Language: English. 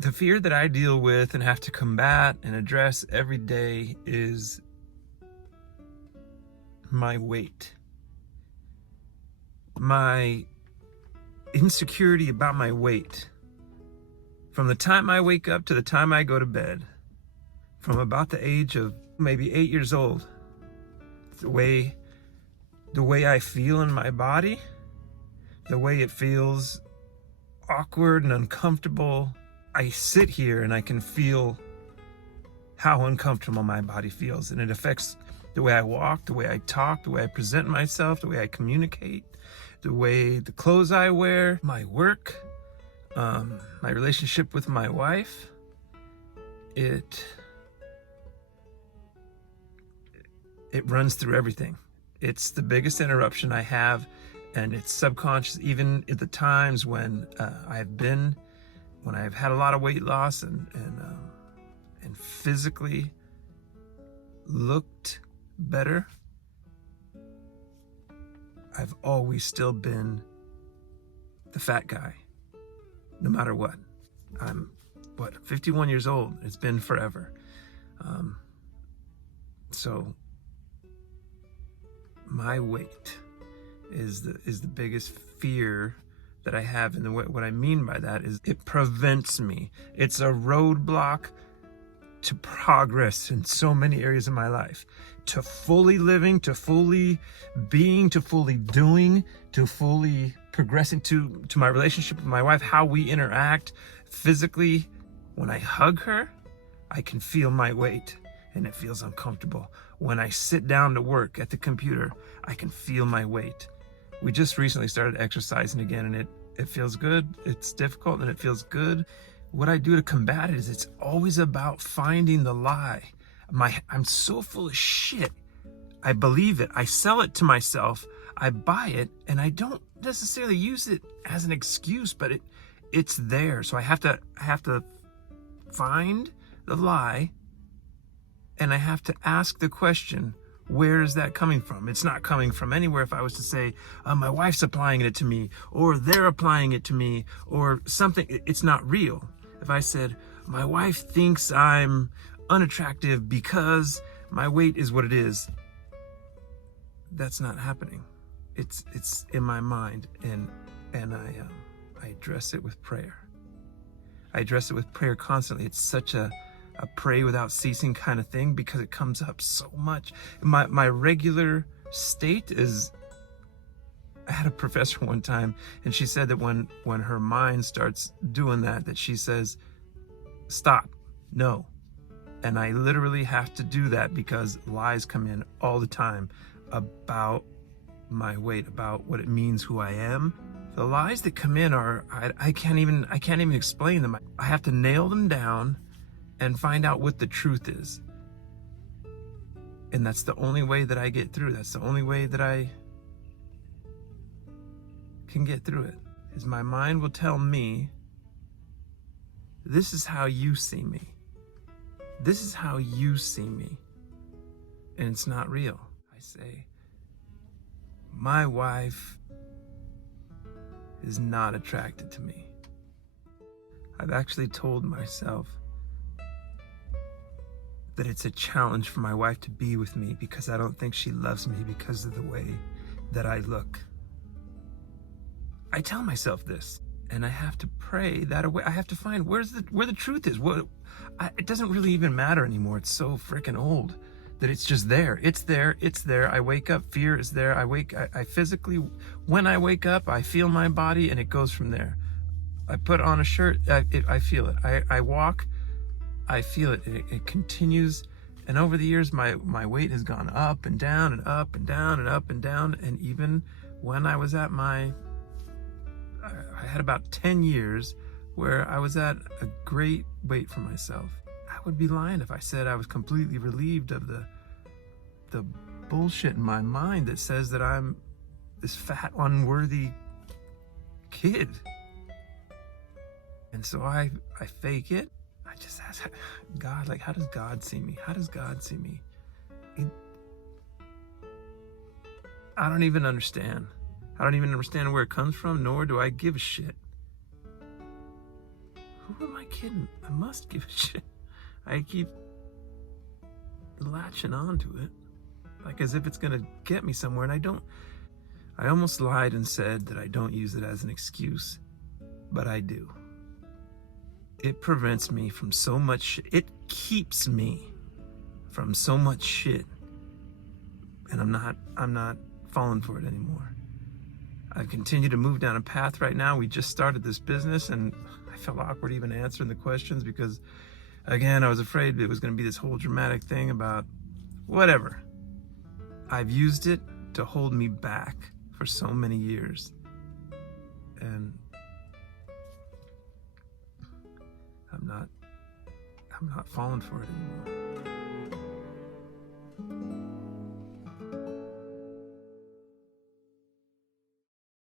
The fear that I deal with and have to combat and address every day is my weight. My insecurity about my weight. From the time I wake up to the time I go to bed, from about the age of maybe 8 years old, the way I feel in my body, the way it feels awkward and uncomfortable. I sit here and I can feel how uncomfortable my body feels, and it affects the way I walk, the way I talk, the way I present myself, the way I communicate, the clothes I wear, my work, my relationship with my wife. It runs through everything. It's the biggest interruption I have, and it's subconscious. Even at the times when I've had a lot of weight loss and physically looked better, I've always still been the fat guy, no matter what. I'm 51 years old. It's been forever. So my weight is the biggest fear that I have, and what I mean by that is it prevents me. It's a roadblock to progress in so many areas of my life, to fully living, to fully being, to fully doing, to fully progressing, to my relationship with my wife, how we interact physically. When I hug her, I can feel my weight and it feels uncomfortable. When I sit down to work at the computer, I can feel my weight. We just recently started exercising again, and it feels good. It's difficult and it feels good. What I do to combat it is it's always about finding the lie. I'm so full of shit. I believe it. I sell it to myself. I buy it, and I don't necessarily use it as an excuse, but it's there. So I have to find the lie, and I have to ask the question, where is that coming from? It's not coming from anywhere. If I was to say, my wife's applying it to me, or they're applying it to me, or something, it's not real. If I said, my wife thinks I'm unattractive because my weight is what it is, that's not happening. It's in my mind, and I address it with prayer. I address it with prayer constantly. It's such a pray without ceasing kind of thing, because it comes up so much. My regular state is, I had a professor one time, and she said that when her mind starts doing that she says, stop, no. And I literally have to do that because lies come in all the time about my weight, about what it means, who I am. The lies that come in are, I can't even explain them. I have to nail them down and find out what the truth is. And that's the only way that I get through. That's the only way that I can get through it, is my mind will tell me, this is how you see me. This is how you see me. And it's not real. I say, my wife is not attracted to me. I've actually told myself that it's a challenge for my wife to be with me, because I don't think she loves me because of the way that I look. I tell myself this, and I have to pray that away. I have to find where the truth is. It doesn't really even matter anymore. It's so freaking old that it's just there. It's there. It's there. I wake up, fear is there. I physically, when I wake up, I feel my body, and it goes from there. I put on a shirt, I feel it. I walk, I feel it. It continues. And over the years, my weight has gone up and down and up and down and up and down. And even when I was at I had about 10 years where I was at a great weight for myself. I would be lying if I said I was completely relieved of the bullshit in my mind that says that I'm this fat, unworthy kid. And so I fake it. I just ask God, like, how does God see me? How does God see me? I don't even understand. I don't even understand where it comes from, nor do I give a shit. who am I kidding? I must give a shit. I keep latching onto it, like as if it's gonna get me somewhere, and I don't. I almost lied and said that I don't use it as an excuse, but I do. It prevents me from so much shit. It keeps me from so much shit, and I'm not falling for it anymore. I've continued to move down a path right now. We just started this business, and I felt awkward even answering the questions because, again, I was afraid it was going to be this whole dramatic thing about whatever. I've used it to hold me back for so many years, and I'm not falling for it anymore.